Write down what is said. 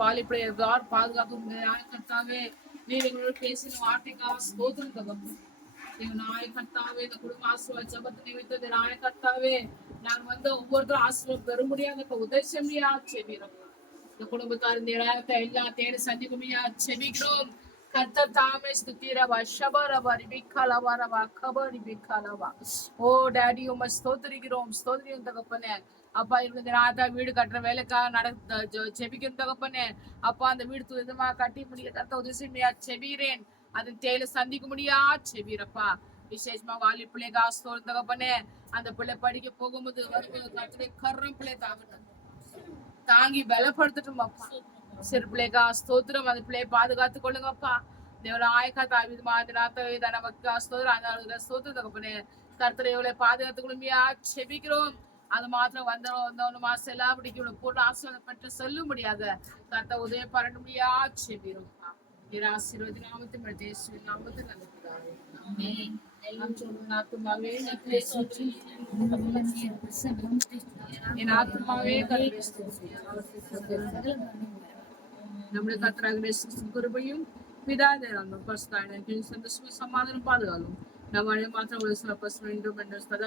வாலிபுடைய பாதுகாக்கும் கர்த்தாவே, நீர் எங்களோட பேசின வார்த்தைக்காக ஸ்தோத்திரம் தகப்பனே. கர்த்தாவே, இந்த குடும்ப ஆசீர்வாத ஜெபத்தை நிமித்தம் கர்த்தாவே, நான் வந்து ஒவ்வொருத்தரும் ஆசீர்வாதம் பெற முடியாத உதவி செம்மியா செபிக்கிறோம். இந்த குடும்பத்தார் இந்த இளையத்தை எல்லா தேடி சந்திக்குமையா செபிக்கிறோம். கர்த்தர் தாமே ஸ்துதிரவா ஷபரவா ரிபிக்கலவா ரவா கபரி பிக்கலவா. ஓ டாடி உம்மை ஸ்தோத்திரிக்கிறோம் தகப்பனே. அப்பா இவங்க ராதா வீடு கட்டுற வேலைக்காக செபிக்கிறோம் தகப்பனே. அப்பா அந்த வீடு துரிதமா கட்டி முடிய கர்த்த உதவியா செபிக்கிறேன். அதன் தேயில சந்திக்க முடியா செபிரப்பா. விசேஷமா வாலி பிள்ளைக்கு ஆஸ்தோம் தகப்பனே. அந்த பிள்ளை படிக்க போகும்போது வரும்போது கர்த்தருடைய கரம் பிள்ளை தாங்கி பலப்படுத்தட்டும் அப்பா. சிறு பிள்ளைக்கா ஸ்தோத்திரம். அந்த பிள்ளையை பாதுகாத்து கொள்ளுங்கப்பா. தேவன ஆயக்கா நமக்கு ஸ்தோத்திரம் தகப்பனே. கர்த்தரை எவ்வளவு பாதுகாத்து கொள்ளுமையா செபிக்கிறோம். அது மாத்திரம் வந்தவனு மாசம் எல்லாம் பிடிக்கும் பூர்ண ஆசீர்வாதம் பெற்று சொல்ல முடியாத கர்த்த உதய பரண்டு முடியா செபிக்கிறோம். ஆசீர்வாதி நாமத்தில் நாமத்தில் என் ஆத்மாவே നമ്മുടെ കർത്താവിന്റെ കൃപയും പിതാവിന്റെ സമാധാനം പാടുകാലും നമ്മുടെ മാത്രം സദാ